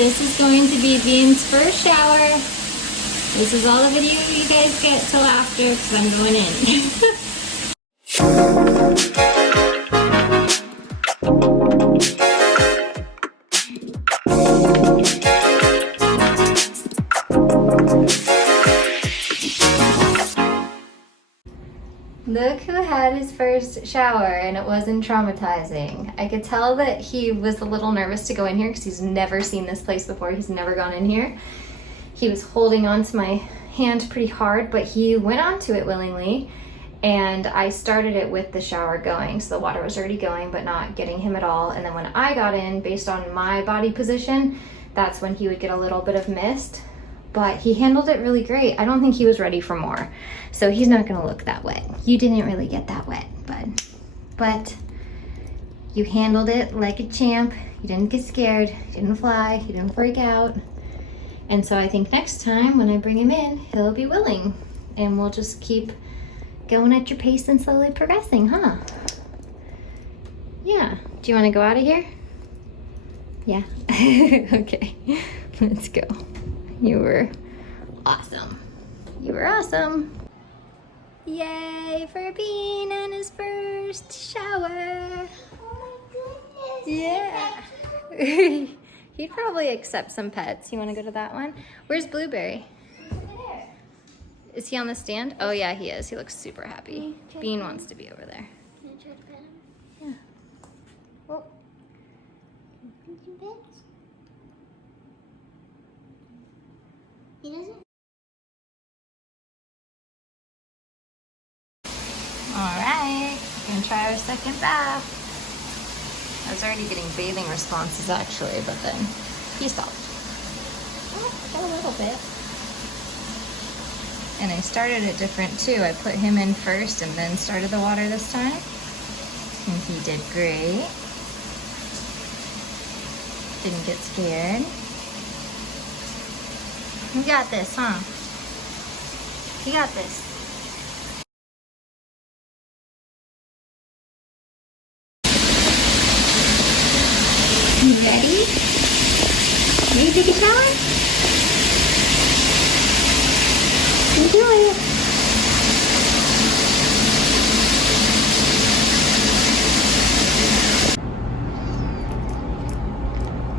This is going to be Bean's first shower. This is all the video you guys get till after because I'm going in. Look who had his first shower and it wasn't traumatizing. I could tell that he was a little nervous to go in here because he's never seen this place before. He's never gone in here. He was holding on to my hand pretty hard, but he went onto it willingly, and I started it with the shower going, so the water was already going but not getting him at all. And then when I got in, based on my body position, that's when he would get a little bit of mist. But he handled it really great. I don't think he was ready for more. So he's not gonna look that wet. You didn't really get that wet, bud. But you handled it like a champ. You didn't get scared, you didn't fly, you didn't freak out. And so I think next time when I bring him in, he'll be willing. And we'll just keep going at your pace and slowly progressing, huh? Yeah, do you wanna go out of here? Yeah, okay, let's go. You were awesome. You were awesome. Yay for Bean and his first shower. Oh my goodness. Yeah. He'd probably accept some pets. You want to go to that one? Where's Blueberry? There. Is he on the stand? Oh yeah, he is. He looks super happy. Bean wants to be over there. Can I try to pet him? Yeah. Oh. Can you pet? He doesn't. Alright, we're gonna try our second bath. I was already getting bathing responses actually, but then he stopped. Oh, got a little bit. And I started it different too. I put him in first and then started the water this time. And he did great. Didn't get scared. You got this, huh? You got this. You ready? Ready to take a shower? You do it.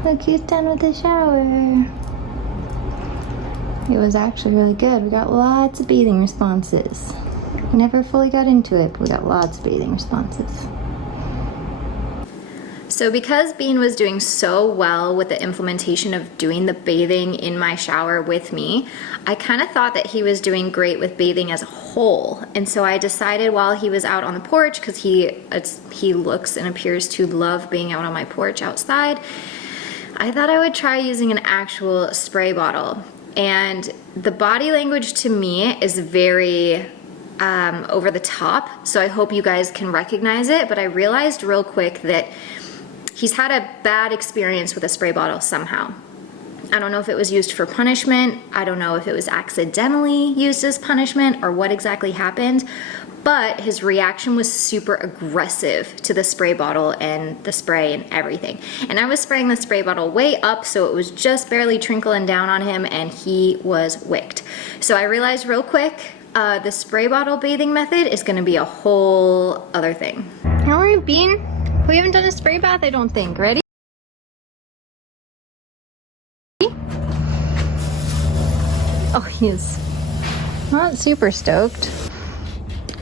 Look, he's done with the shower. It was actually really good. We got lots of bathing responses. We never fully got into it, but we got lots of bathing responses. So because Bean was doing so well with the implementation of doing the bathing in my shower with me, I kind of thought that he was doing great with bathing as a whole. And so I decided while he was out on the porch, because he looks and appears to love being out on my porch outside, I thought I would try using an actual spray bottle. And the body language to me is very over the top, so I hope you guys can recognize it, but I realized real quick that he's had a bad experience with a spray bottle somehow. I don't know if it was used for punishment, I don't know if it was accidentally used as punishment or what exactly happened, but his reaction was super aggressive to the spray bottle and the spray and everything. And I was spraying the spray bottle way up, so it was just barely trickling down on him, and he was wicked. So I realized real quick, the spray bottle bathing method is gonna be a whole other thing. All right, Bean, we haven't done a spray bath, I don't think. Ready? Oh, he is not super stoked.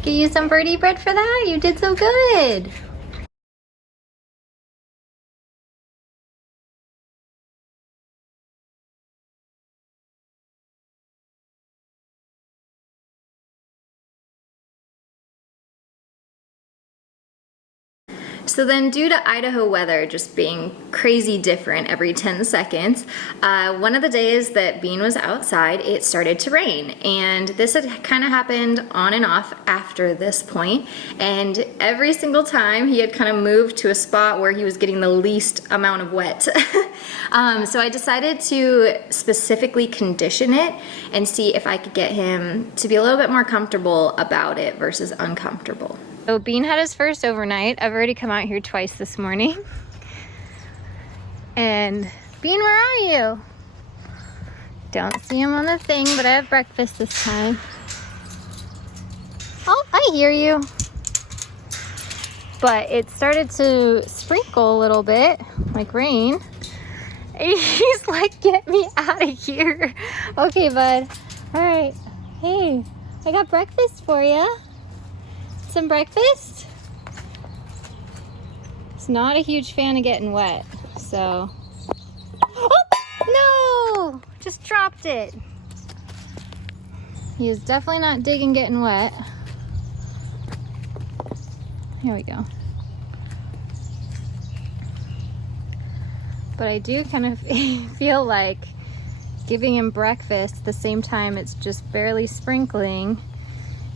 Get you some birdie bread for that? You did so good. So then due to Idaho weather just being crazy different every 10 seconds, one of the days that Bean was outside, it started to rain. And this had kind of happened on and off after this point. And every single time he had kind of moved to a spot where he was getting the least amount of wet. So I decided to specifically condition it and see if I could get him to be a little bit more comfortable about it versus uncomfortable. So Bean had his first overnight. I've already come out here twice this morning. And Bean, where are you? Don't see him on the thing, but I have breakfast this time. Oh, I hear you. But it started to sprinkle a little bit, like rain. He's like, get me out of here. Okay, bud. All right. Hey, I got breakfast for you. Some breakfast? He's not a huge fan of getting wet, so. Oh, no! Just dropped it. He is definitely not digging getting wet. Here we go. But I do kind of feel like giving him breakfast at the same time it's just barely sprinkling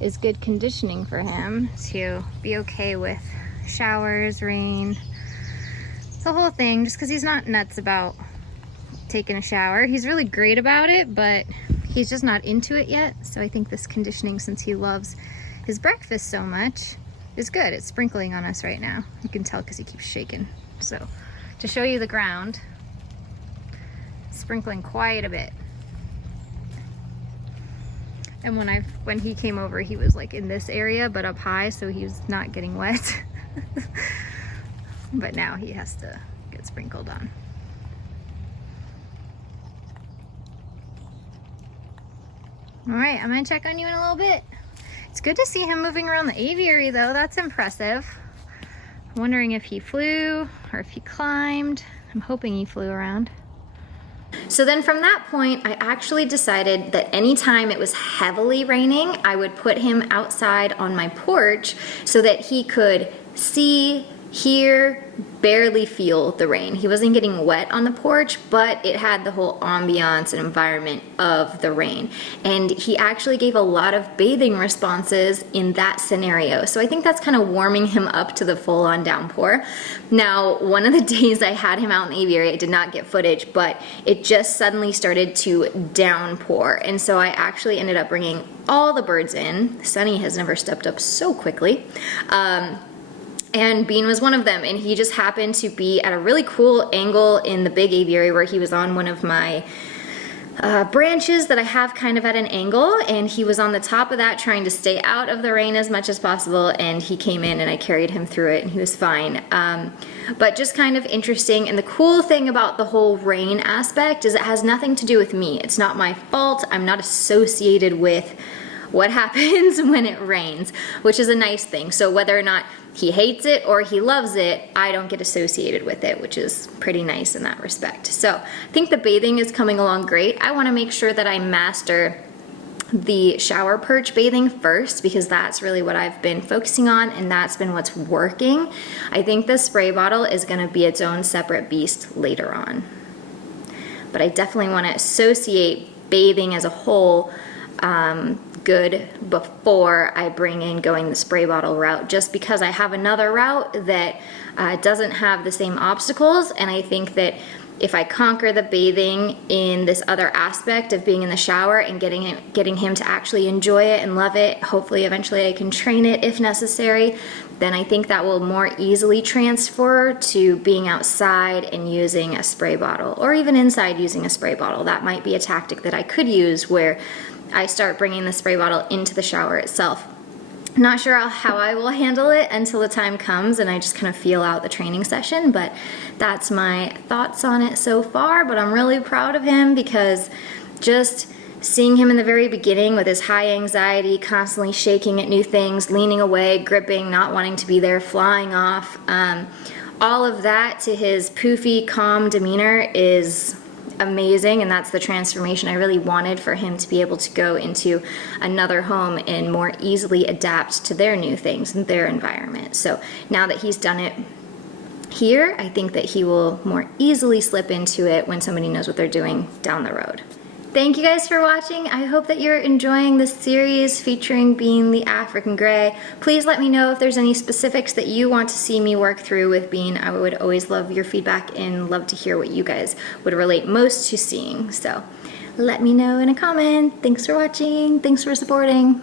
is good conditioning for him to be okay with showers, rain, the whole thing, just because he's not nuts about taking a shower. He's really great about it, but he's just not into it yet. So I think this conditioning, since he loves his breakfast so much, is good. It's sprinkling on us right now. You can tell because he keeps shaking. So to show you the ground, sprinkling quite a bit. And when he came over, he was like in this area, but up high, so he was not getting wet. But now he has to get sprinkled on. All right, I'm gonna check on you in a little bit. It's good to see him moving around the aviary though, that's impressive. I'm wondering if he flew or if he climbed. I'm hoping he flew around. So then from that point, I actually decided that anytime it was heavily raining, I would put him outside on my porch so that he could see, hear, barely feel the rain. He wasn't getting wet on the porch, but it had the whole ambiance and environment of the rain. And he actually gave a lot of bathing responses in that scenario. So I think that's kind of warming him up to the full-on downpour. Now, one of the days I had him out in the aviary, I did not get footage, but it just suddenly started to downpour. And so I actually ended up bringing all the birds in. Sunny has never stepped up so quickly. And Bean was one of them, and he just happened to be at a really cool angle in the big aviary where he was on one of my branches that I have kind of at an angle, and he was on the top of that trying to stay out of the rain as much as possible, and he came in and I carried him through it and he was fine. But just kind of interesting, and the cool thing about the whole rain aspect is it has nothing to do with me. It's not my fault. I'm not associated with what happens when it rains, which is a nice thing. So whether or not he hates it or he loves it, I don't get associated with it, which is pretty nice in that respect. So I think the bathing is coming along great. I want to make sure that I master the shower perch bathing first, because that's really what I've been focusing on and that's been what's working. I think the spray bottle is going to be its own separate beast later on. But I definitely want to associate bathing as a whole good before I bring in going the spray bottle route, just because I have another route that doesn't have the same obstacles, and I think that if I conquer the bathing in this other aspect of being in the shower and getting him to actually enjoy it and love it, hopefully eventually I can train it if necessary, then I think that will more easily transfer to being outside and using a spray bottle, or even inside using a spray bottle. That might be a tactic that I could use, where I start bringing the spray bottle into the shower itself. Not sure how I will handle it until the time comes and I just kind of feel out the training session, but that's my thoughts on it so far. But I'm really proud of him, because just seeing him in the very beginning with his high anxiety, constantly shaking at new things, leaning away, gripping, not wanting to be there, flying off, all of that to his poofy, calm demeanor is amazing, and that's the transformation I really wanted for him to be able to go into another home and more easily adapt to their new things and their environment. So now that he's done it here, I think that he will more easily slip into it when somebody knows what they're doing down the road. Thank you guys for watching. I hope that you're enjoying this series featuring Bean the African Grey. Please let me know if there's any specifics that you want to see me work through with Bean. I would always love your feedback and love to hear what you guys would relate most to seeing. So let me know in a comment. Thanks for watching. Thanks for supporting.